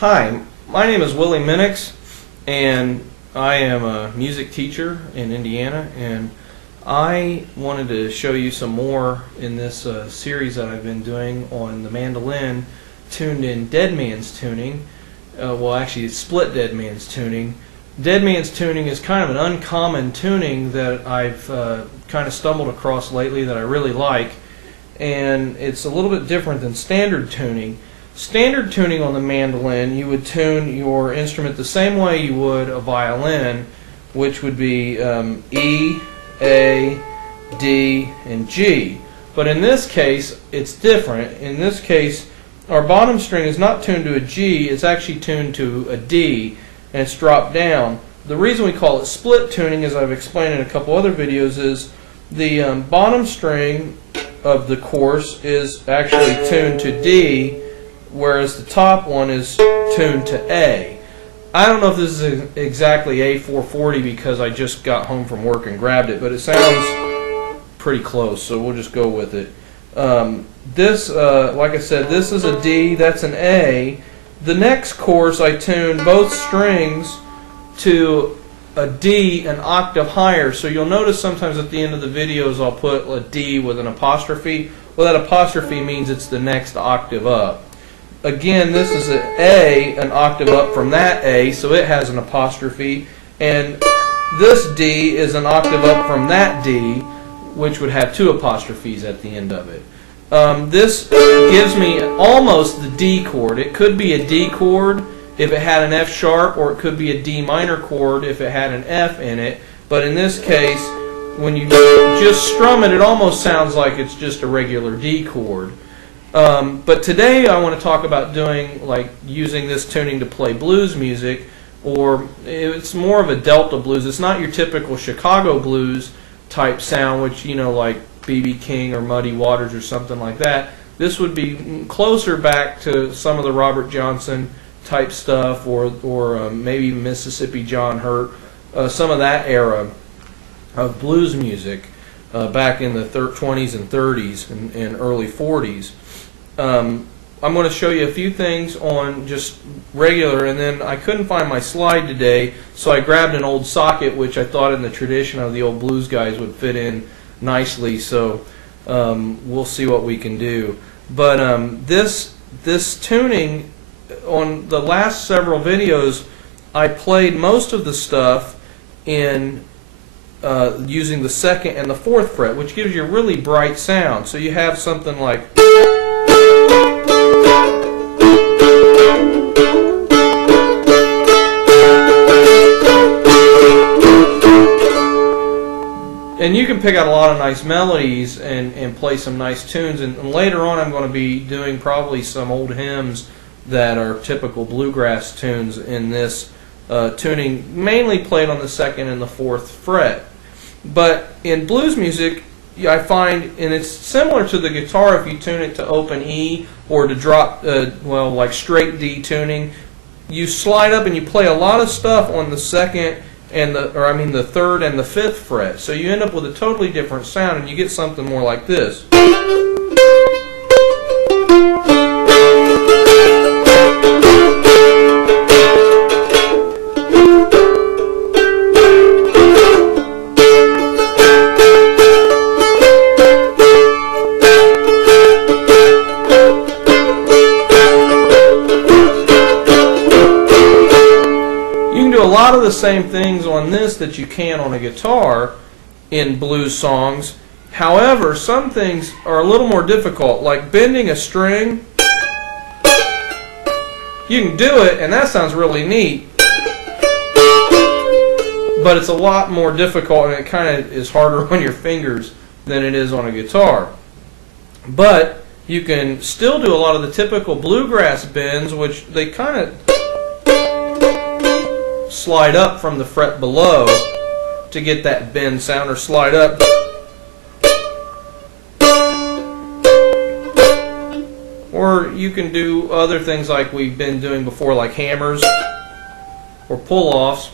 Hi, my name is Willie Minix, and I am a music teacher in Indiana, and I wanted to show you some more in this series that I've been doing on the mandolin tuned in dead man's tuning. Well, actually it's split dead man's tuning. Dead man's tuning is kind of an uncommon tuning that I've kind of stumbled across lately that I really like, and it's a little bit different than standard tuning. Standard tuning on the mandolin, you would tune your instrument the same way you would a violin, which would be E, A, D, and G. But in this case, it's different. In this case, our bottom string is not tuned to a G, it's actually tuned to a D, and it's dropped down. The reason we call it split tuning, as I've explained in a couple other videos, is the bottom string of the course is actually tuned to D, whereas the top one is tuned to A. I don't know if this is exactly A440 because I just got home from work and grabbed it, but it sounds pretty close, so we'll just go with it. Like I said, this is a D, that's an A. The next course I tuned both strings to a D an octave higher, so you'll notice sometimes at the end of the videos I'll put a D with an apostrophe. Well, that apostrophe means it's the next octave up. Again, this is an A, an octave up from that A, so it has an apostrophe, and this D is an octave up from that D, which would have two apostrophes at the end of it. This gives me almost the D chord. It could be a D chord if it had an F sharp, or it could be a D minor chord if it had an F in it, but in this case, when you just strum it, it almost sounds like it's just a regular D chord. But today I want to talk about using this tuning to play blues music, or it's more of a Delta blues. It's not your typical Chicago blues type sound, which, you know, like B.B. King or Muddy Waters or something like that. This would be closer back to some of the Robert Johnson type stuff, or maybe Mississippi John Hurt, some of that era of blues music back in the 20s and 30s and early 40s. I'm going to show you a few things on just regular, and then I couldn't find my slide today, so I grabbed an old socket, which I thought in the tradition of the old blues guys would fit in nicely, so we'll see what we can do. But this tuning, on the last several videos, I played most of the stuff in using the second and the fourth fret, which gives you a really bright sound. So you have something like, and you can pick out a lot of nice melodies and play some nice tunes, and later on I'm going to be doing probably some old hymns that are typical bluegrass tunes in this tuning, mainly played on the second and the fourth fret. But in blues music, I find, and it's similar to the guitar if you tune it to open E or to drop, well, like straight D tuning, you slide up and you play a lot of stuff on the second and the third and the fifth fret. So you end up with a totally different sound, and you get something more like this. A lot of the same things on this that you can on a guitar in blues songs. However, some things are a little more difficult, like bending a string. You can do it, and that sounds really neat, but it's a lot more difficult, and it kind of is harder on your fingers than it is on a guitar. But you can still do a lot of the typical bluegrass bends, which they kind of slide up from the fret below to get that bend sound, or slide up. Or you can do other things like we've been doing before, like hammers or pull-offs.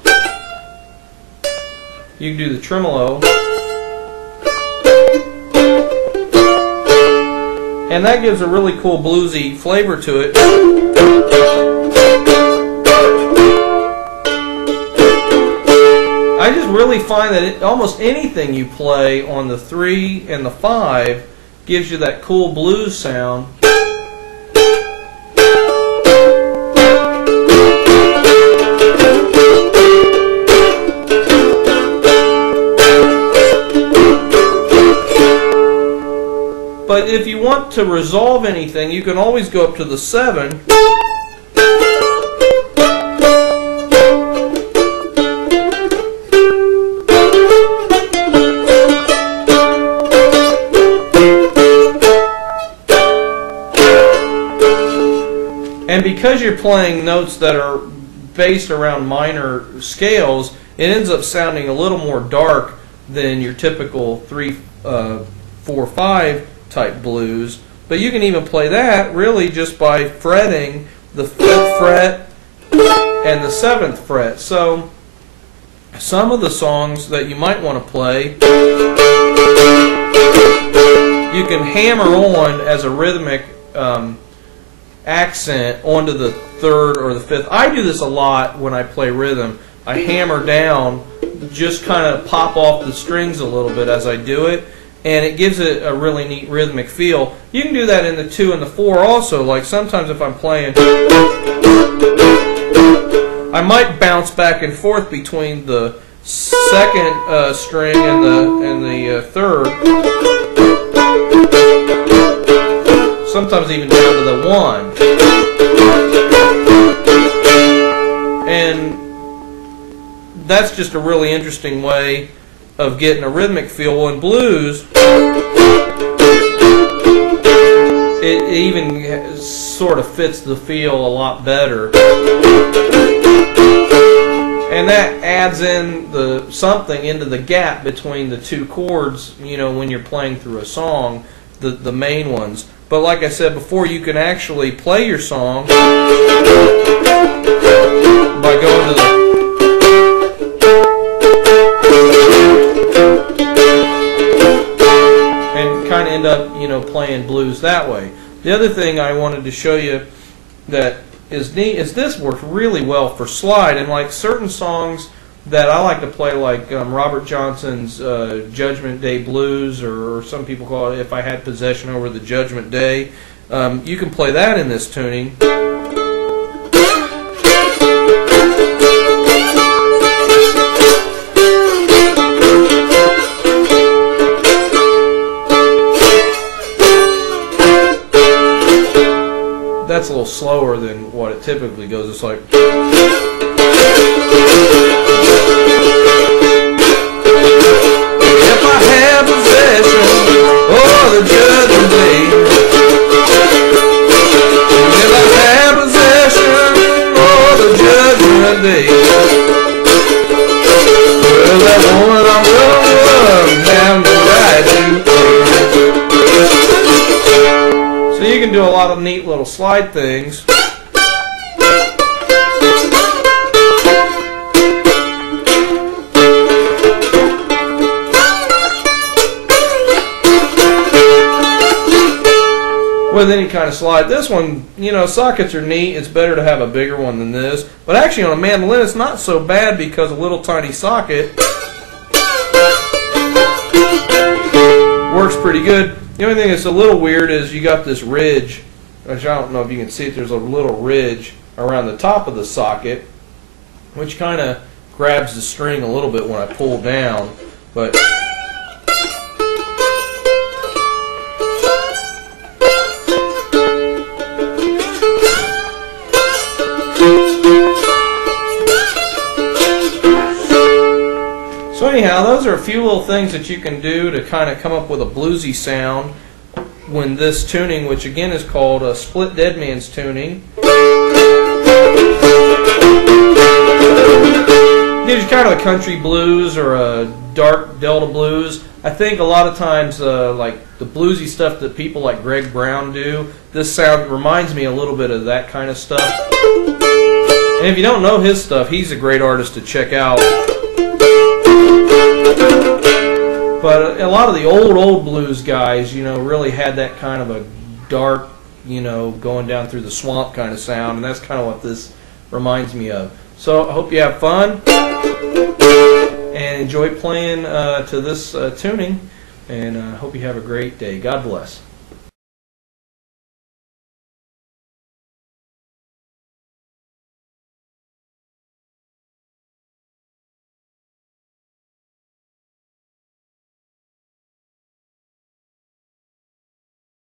You can do the tremolo. And that gives a really cool bluesy flavor to it. really find that almost anything you play on the 3 and the 5 gives you that cool blues sound. But if you want to resolve anything, you can always go up to the 7. And because you're playing notes that are based around minor scales, it ends up sounding a little more dark than your typical 3, 4, 5 type blues. But you can even play that really just by fretting the 5th fret and the 7th fret. So some of the songs that you might want to play, you can hammer on as a rhythmic accent onto the 3rd or the 5th. I do this a lot when I play rhythm. I hammer down, just kind of pop off the strings a little bit as I do it, and it gives it a really neat rhythmic feel. You can do that in the 2 and the 4 also. Like sometimes if I'm playing, I might bounce back and forth between the 2nd string and the 3rd. Sometimes even down to the 1. And that's just a really interesting way of getting a rhythmic feel. In blues, it even sort of fits the feel a lot better. And that adds in something into the gap between the 2 chords, you know, when you're playing through a song, the main ones. But like I said before, you can actually play your song by going to the and kind of end up, you know, playing blues that way. The other thing I wanted to show you that is neat is this works really well for slide, and like certain songs that I like to play, like Robert Johnson's Judgment Day Blues, or some people call it If I Had Possession Over the Judgment Day. You can play that in this tuning. That's a little slower than what it typically goes. It's like, if I had possession of the judgment day, if I had possession of the judgment day, well, that woman I'm gonna down the right. So you can do a lot of neat little slide things. With any kind of slide. This one, you know, sockets are neat. It's better to have a bigger one than this. But actually on a mandolin it's not so bad because a little tiny socket works pretty good. The only thing that's a little weird is you got this ridge, which I don't know if you can see it. There's a little ridge around the top of the socket, which kind of grabs the string a little bit when I pull down. But so anyhow, those are a few little things that you can do to kind of come up with a bluesy sound when this tuning, which again is called a split dead man's tuning, gives you kind of a country blues or a dark Delta blues. I think a lot of times like the bluesy stuff that people like Greg Brown do, this sound reminds me a little bit of that kind of stuff. And if you don't know his stuff, he's a great artist to check out. But a lot of the old blues guys, you know, really had that kind of a dark, you know, going down through the swamp kind of sound, and that's kind of what this reminds me of. So I hope you have fun, and and enjoy playing to this tuning, and hope you have a great day. God bless.